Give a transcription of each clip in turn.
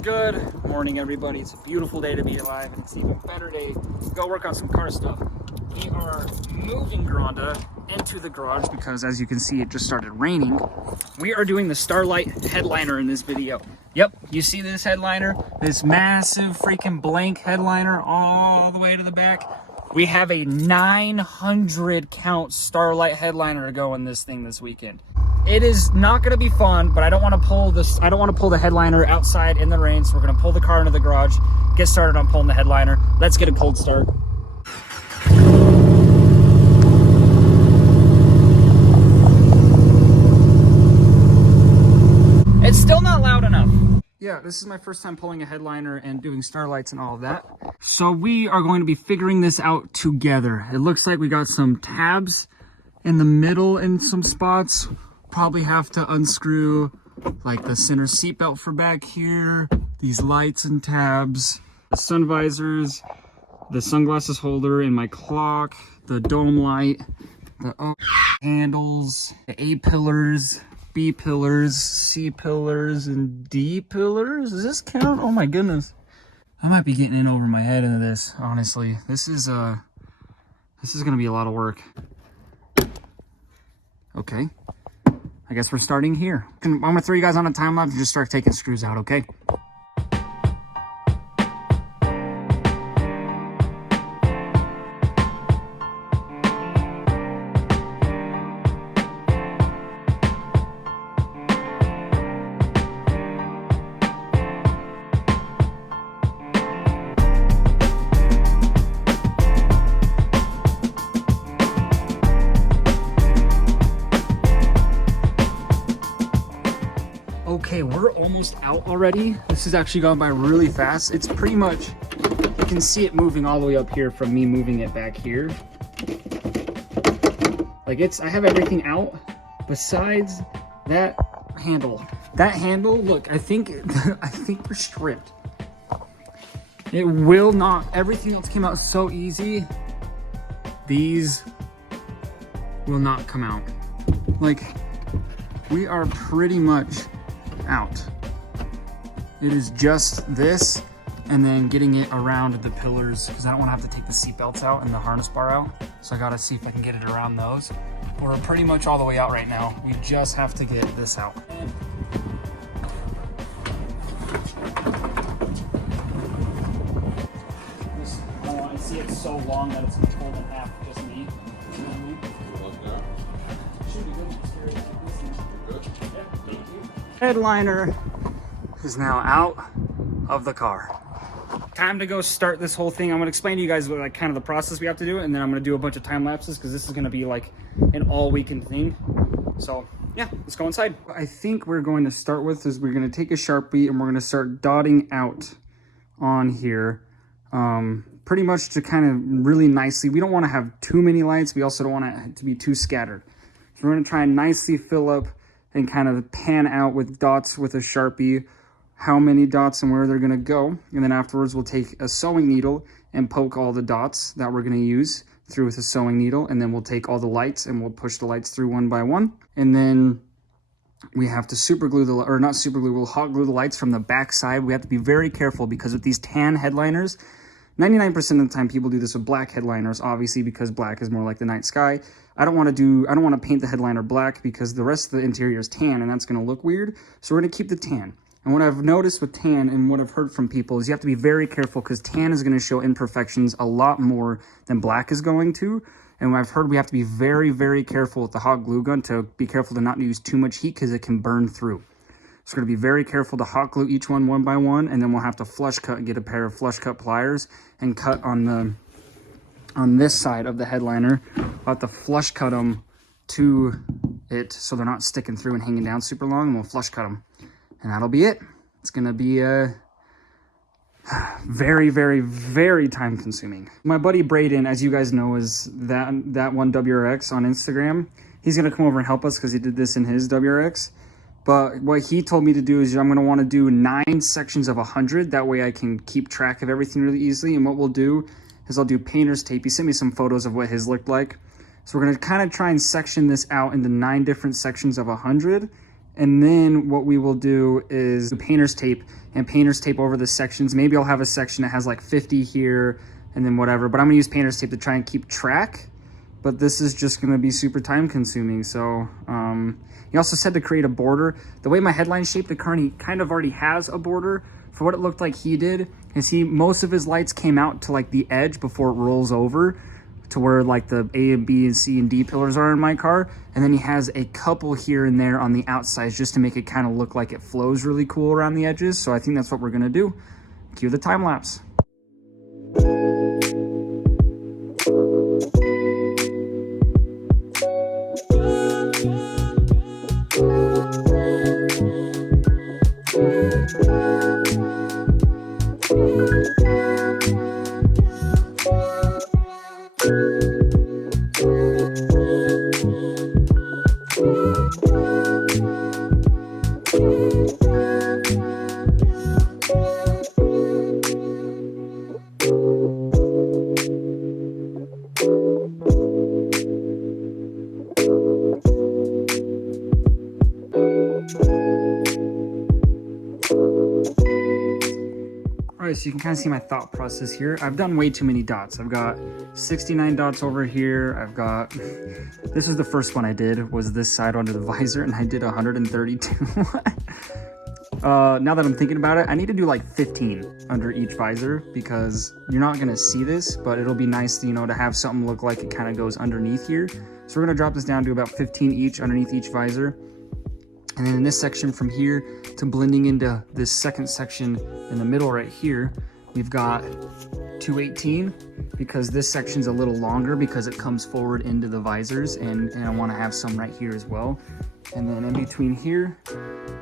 Good morning, everybody. It's a beautiful day to be alive, and it's an even better day to go work on some car stuff. We are moving Gronda into the garage because, as you can see, it just started raining. We are doing the Starlight headliner in this video. Yep, you see this headliner? This massive freaking blank headliner all the way to the back. We have a 900 count Starlight headliner to go in this thing this weekend. It is not going to be fun, but I don't want to pull this. I don't want to pull the headliner outside in the rain, so we're going to pull the car into the garage, get started on pulling the headliner. Let's get a cold start. It's still not loud enough. Yeah, this is my first time pulling a headliner and doing Starlights and all of that. So we are going to be figuring this out together. It looks like we got some tabs in the middle in some spots. Probably have to unscrew like the center seatbelt for back here, these lights and tabs, the sun visors, the sunglasses holder in my clock, the dome light, the O handles, the A pillars, B pillars, C pillars, and D pillars. Does this count? Oh my goodness. I might be getting in over my head into this, honestly. This is gonna be a lot of work. Okay. I guess we're starting here. I'm gonna throw you guys on a time lapse and just start taking screws out, okay? Okay, we're almost out already. This has actually gone by really fast. It's pretty much, you can see it moving all the way up here from me moving it back here. Like I have everything out besides that handle. That handle, look, I think we're stripped. It will not, everything else came out so easy. These will not come out. Like, we are pretty much out. It is just this and then getting it around the pillars because I don't want to have to take the seat belts out and the harness bar out, so I gotta see if I can get it around those. We're pretty much all the way out right now. We just have to get this out. I don't want to see it so long that it's controlled in half, just me. You know what I mean? Should be good. Good. Yeah, thank you. Headliner is now out of the car. Time to go start this whole thing. I'm going to explain to you guys what, like, kind of the process we have to do, and then I'm going to do a bunch of time lapses because this is going to be like an all weekend thing. So yeah, let's go inside. I think we're going to start with is we're going to take a Sharpie and we're going to start dotting out on here, pretty much to kind of really nicely. We don't want to have too many lights. We also don't want it to be too scattered. So we're going to try and nicely fill up and kind of pan out with dots with a Sharpie, how many dots and where they're gonna go. And then afterwards, we'll take a sewing needle and poke all the dots that we're gonna use through with a sewing needle. And then we'll take all the lights and we'll push the lights through one by one. And then we have to super glue or not super glue, we'll hot glue the lights from the back side. We have to be very careful because with these tan headliners, 99% of the time people do this with black headliners, obviously, because black is more like the night sky. I don't want to paint the headliner black because the rest of the interior is tan and that's going to look weird. So we're going to keep the tan. And what I've noticed with tan and what I've heard from people is you have to be very careful because tan is going to show imperfections a lot more than black is going to. And I've heard we have to be very, very careful with the hot glue gun to be careful to not use too much heat because it can burn through. So we're going to be very careful to hot glue each one by one, and then we'll have to flush cut and get a pair of flush cut pliers and cut on this side of the headliner. We'll have to flush cut them to it so they're not sticking through and hanging down super long, and we'll flush cut them. And that'll be it. It's going to be very, very, very time consuming. My buddy Braden, as you guys know, is that one WRX on Instagram. He's going to come over and help us because he did this in his WRX. But what he told me to do is I'm going to want to do 9 sections of 100. That way I can keep track of everything really easily. And what we'll do is I'll do painter's tape. He sent me some photos of what his looked like. So we're going to kind of try and section this out into 9 different sections of 100. And then what we will do is do painter's tape and painter's tape over the sections. Maybe I'll have a section that has like 50 here and then whatever, but I'm gonna use painter's tape to try and keep track. But this is just gonna be super time consuming. So he also said to create a border. The way my headline shaped, the car, he kind of already has a border. For what it looked like he did is most of his lights came out to like the edge before it rolls over to where like the A and B and C and D pillars are in my car. And then he has a couple here and there on the outsides just to make it kind of look like it flows really cool around the edges. So I think that's what we're gonna do. Cue the time lapse. Alright, so you can kind of see my thought process here. I've done way too many dots. I've got 69 dots over here. I've got, this is the first one I did, was this side under the visor, and I did 132. Now that I'm thinking about it, I need to do like 15 under each visor because you're not gonna see this, but it'll be nice, to, to have something look like it kind of goes underneath here. So we're gonna drop this down to about 15 each underneath each visor. And then in this section from here to blending into this second section in the middle right here, we've got 218 because this section's a little longer because it comes forward into the visors, and I want to have some right here as well. And then in between here,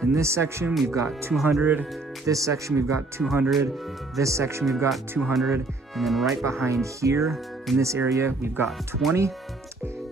in this section, we've got 200. This section, we've got 200. This section, we've got 200. And then right behind here in this area, we've got 20.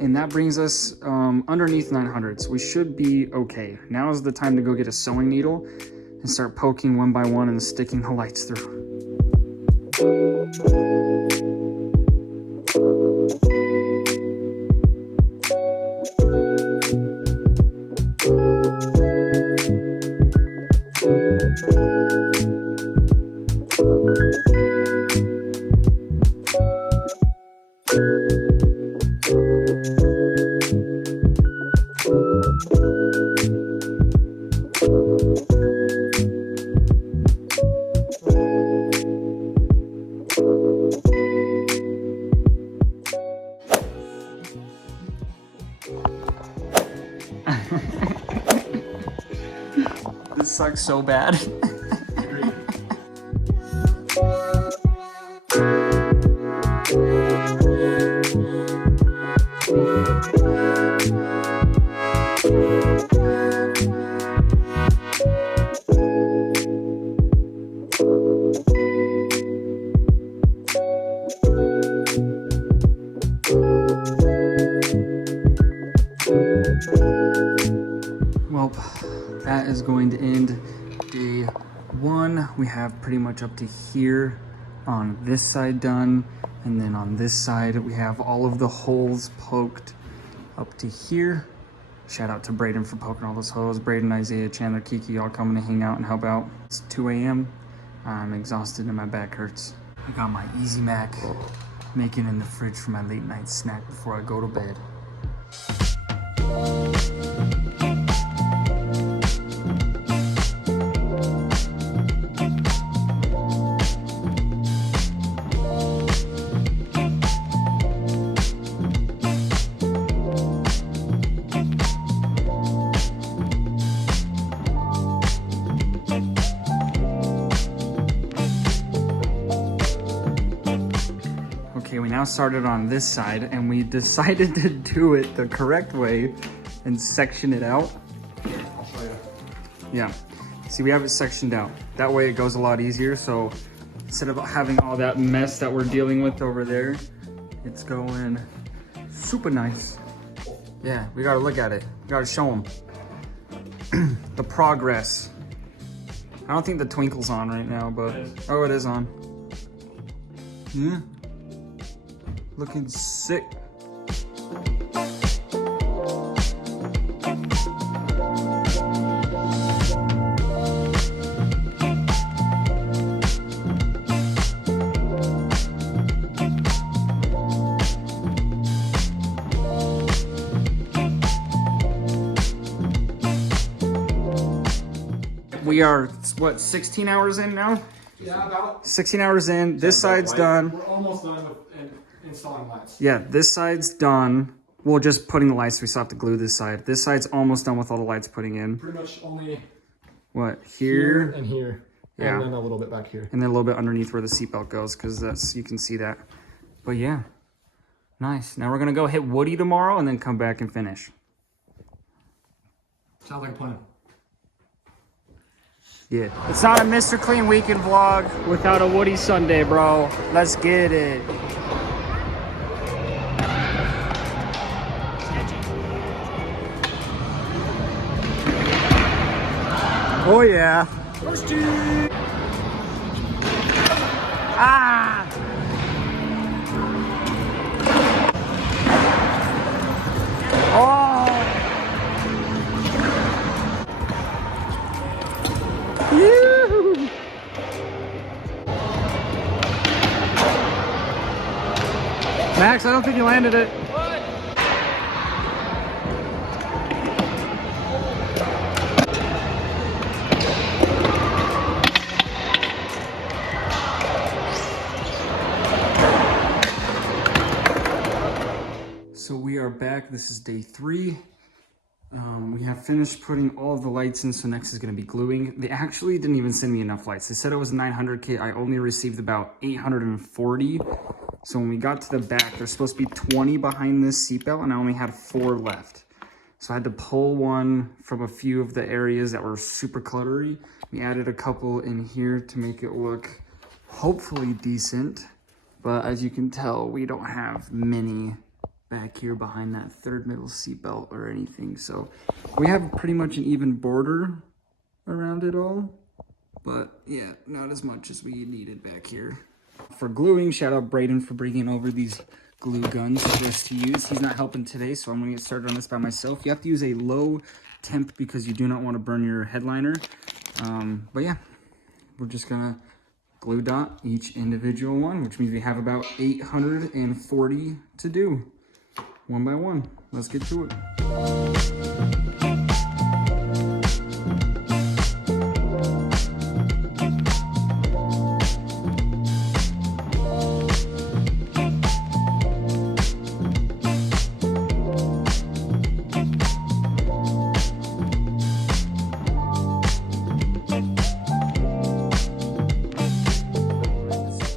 And that brings us underneath 900, so we should be okay. Now is the time to go get a sewing needle and start poking one by one and sticking the lights through. This sucks so bad. Well, that is going to end day one. We have pretty much up to here on this side done, and then on this side we have all of the holes poked up to here. Shout out to Braden for poking all those holes. Braden, Isaiah, Chandler, Kiki, all coming to hang out and help out. It's 2 a.m. I'm exhausted and my back hurts. I got my Easy Mac making in the fridge for my late night snack before I go to bed. Okay, we now started on this side and we decided to do it the correct way and section it out. I'll show you. Yeah, see, we have it sectioned out. That way it goes a lot easier. So instead of having all that mess that we're dealing with over there, it's going super nice. Yeah, we gotta look at it. We gotta show them the progress. I don't think the twinkle's on right now, but oh, it is on. Yeah. Looking sick. We are, what, 16 hours in now? Yeah, about 16 hours in. This side's done. We're almost done with installing lights. Yeah, this side's done. Well, just putting the lights. We still have to glue this side. This side's almost done with all the lights putting in. Pretty much only what, here and here. Yeah. And then a little bit back here. And then a little bit underneath where the seatbelt goes, because that's, you can see that. But yeah, nice. Now we're gonna go hit Woody tomorrow and then come back and finish. Sounds like a plan. Yeah. It's not a Mr. Clean Weekend vlog without a Woody Sunday, bro. Let's get it. Oh yeah. Ah! Oh! Yoo-hoo! Max, I don't think you landed it. So we are back. This is day 3. We have finished putting all of the lights in, so next is going to be gluing. They actually didn't even send me enough lights. They said it was 900K. I only received about 840. So when we got to the back, there's supposed to be 20 behind this seatbelt, and I only had 4 left. So I had to pull one from a few of the areas that were super cluttery. We added a couple in here to make it look hopefully decent. But as you can tell, we don't have many back here behind that third middle seatbelt or anything. So we have pretty much an even border around it all. But yeah, not as much as we needed back here. For gluing, shout out Brayden for bringing over these glue guns for us to use. He's not helping today, so I'm gonna get started on this by myself. You have to use a low temp because you do not want to burn your headliner. But yeah, we're just gonna glue dot each individual one, which means we have about 840 to do. One by one. Let's get to it.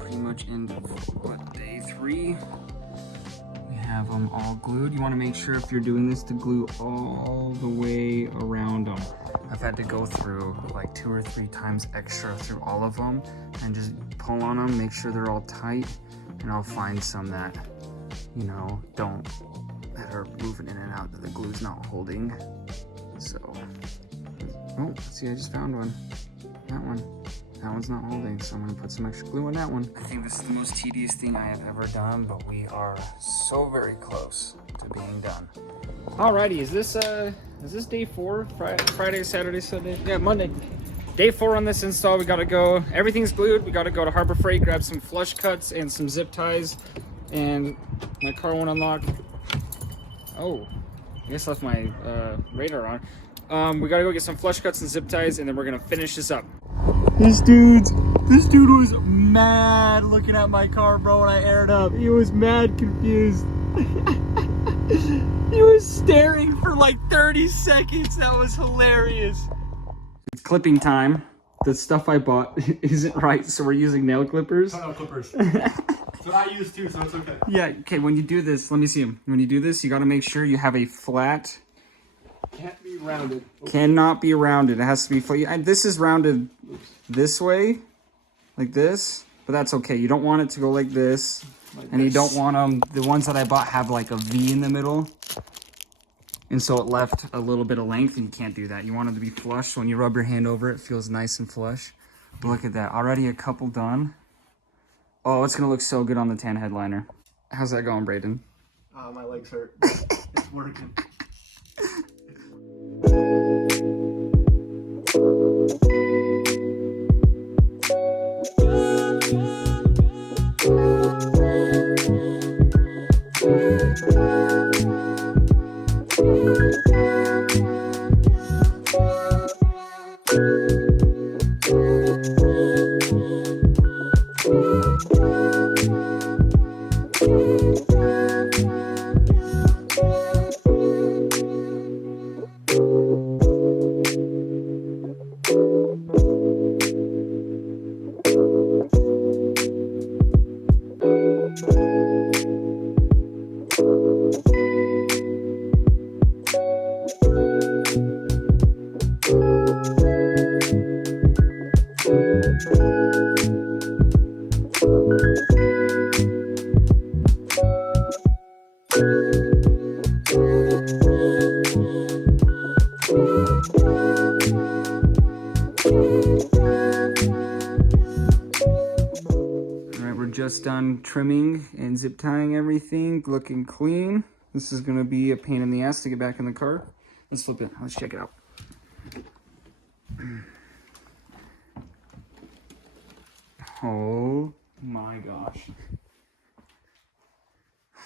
Pretty much end of what, day 3. Have them all glued. You want to make sure if you're doing this to glue all the way around them. I've had to go through like 2 or 3 times extra through all of them and just pull on them, make sure they're all tight, and I'll find some that, you know, that are moving in and out that the glue's not holding. So, oh, see, I just found one. That one's not holding, so I'm gonna put some extra glue on that one. I think this is the most tedious thing I have ever done, but we are so very close to being done. Alrighty, is this day 4? Friday, Saturday, Sunday? Yeah, Monday. Day 4 on this install. We gotta go, everything's glued. We gotta go to Harbor Freight, grab some flush cuts and some zip ties, and my car won't unlock. Oh, I guess I left my radar on. We gotta go get some flush cuts and zip ties, and then we're gonna finish this up. This dude was mad looking at my car, bro, when I aired up. He was mad confused. He was staring for like 30 seconds. That was hilarious. It's clipping time. The stuff I bought isn't right, so we're using nail clippers. Nail clippers. That's what I use too, so it's okay. Yeah, okay, when you do this, let me see them. When you do this, you gotta make sure you have a flat. Can't be rounded. Cannot be rounded. It has to be flat. This is rounded this way, like this, but that's okay. You don't want it to go like this, and you don't want them. The ones that I bought have like a V in the middle, and so it left a little bit of length, and you can't do that. You want them to be flush. So when you rub your hand over it, it feels nice and flush. But look at that. Already a couple done. Oh, it's gonna look so good on the tan headliner. How's that going, Brayden? My legs hurt. It's working. Just done trimming and zip tying everything, looking clean. This is gonna be a pain in the ass to get back in the car. Let's flip it, let's check it out. Oh my gosh.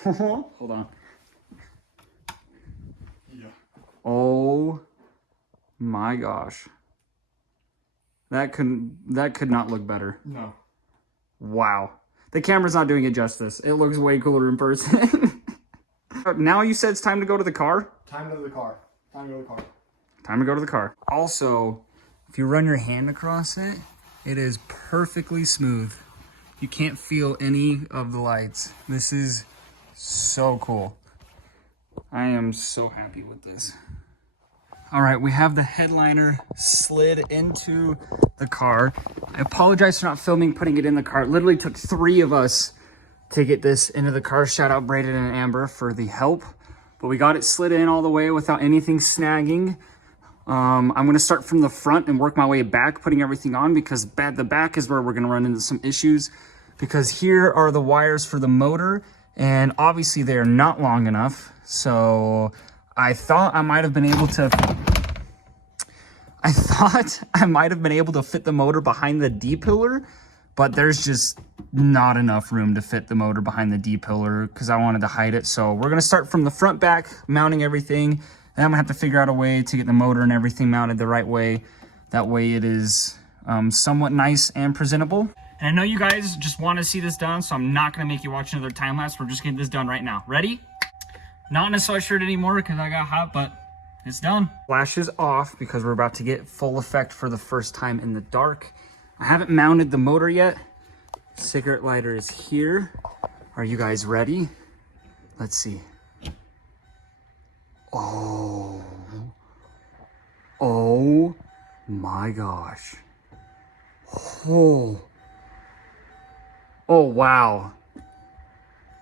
Hold on. Yeah. Oh my gosh. That could not look better. No. Wow. The camera's not doing it justice. It looks way cooler in person. Now you said it's time to go to the car? Time to go to the car. Time to go to the car. Time to go to the car. Also, if you run your hand across it, it is perfectly smooth. You can't feel any of the lights. This is so cool. I am so happy with this. All right, we have the headliner slid into the car. I apologize for not filming putting it in the car. It literally took 3 of us to get this into the car. Shout out Braden and Amber for the help. But we got it slid in all the way without anything snagging. I'm gonna start from the front and work my way back, putting everything on, because the back is where we're gonna run into some issues, because here are the wires for the motor, and obviously they're not long enough. So I thought I might have been able to fit the motor behind the D-pillar, but there's just not enough room to fit the motor behind the D-pillar because I wanted to hide it. So we're gonna start from the front back, mounting everything, and I'm gonna have to figure out a way to get the motor and everything mounted the right way. That way it is somewhat nice and presentable. And I know you guys just want to see this done, so I'm not gonna make you watch another time lapse. We're just getting this done right now. Ready? Not in a sweatshirt anymore because I got hot, but it's done. Flash is off because we're about to get full effect for the first time in the dark. I haven't mounted the motor yet. Cigarette lighter is here. Are you guys ready? Let's see. Oh my gosh. Oh wow.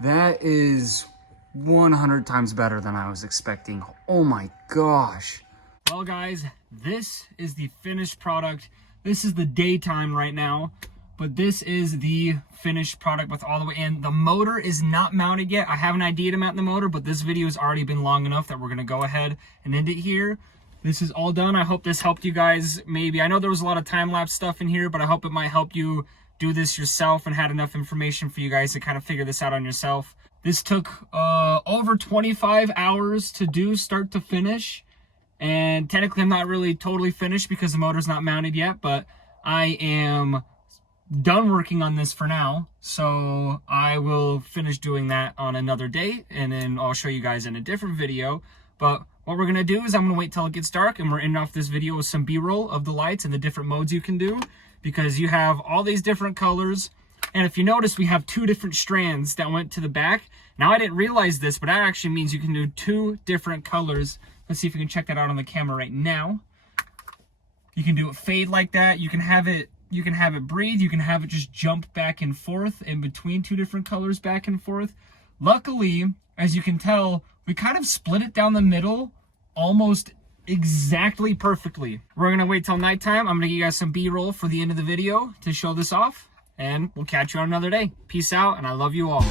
That is 100 times better than I was expecting. Oh my gosh. Well guys, this is the finished product. This is the daytime right now, but this is the finished product with all the way in. The motor is not mounted yet. I have an idea to mount the motor, but this video has already been long enough that we're gonna go ahead and end it here. This is all done. I hope this helped you guys. Maybe, I know there was a lot of time-lapse stuff in here, but I hope it might help you do this yourself and had enough information for you guys to kind of figure this out on yourself. This took over 25 hours to do, start to finish. And technically I'm not really totally finished because the motor's not mounted yet, but I am done working on this for now. So I will finish doing that on another day, and then I'll show you guys in a different video. But what we're gonna do is I'm gonna wait till it gets dark, and we're ending off this video with some B-roll of the lights and the different modes you can do, because you have all these different colors. And if you notice, we have 2 different strands that went to the back. Now, I didn't realize this, but that actually means you can do 2 different colors. Let's see if we can check that out on the camera right now. You can do it fade like that. You can have it breathe. You can have it just jump back and forth in between 2 different colors back and forth. Luckily, as you can tell, we kind of split it down the middle almost exactly perfectly. We're gonna wait till nighttime. I'm gonna give you guys some B-roll for the end of the video to show this off, and we'll catch you on another day. Peace out, and I love you all.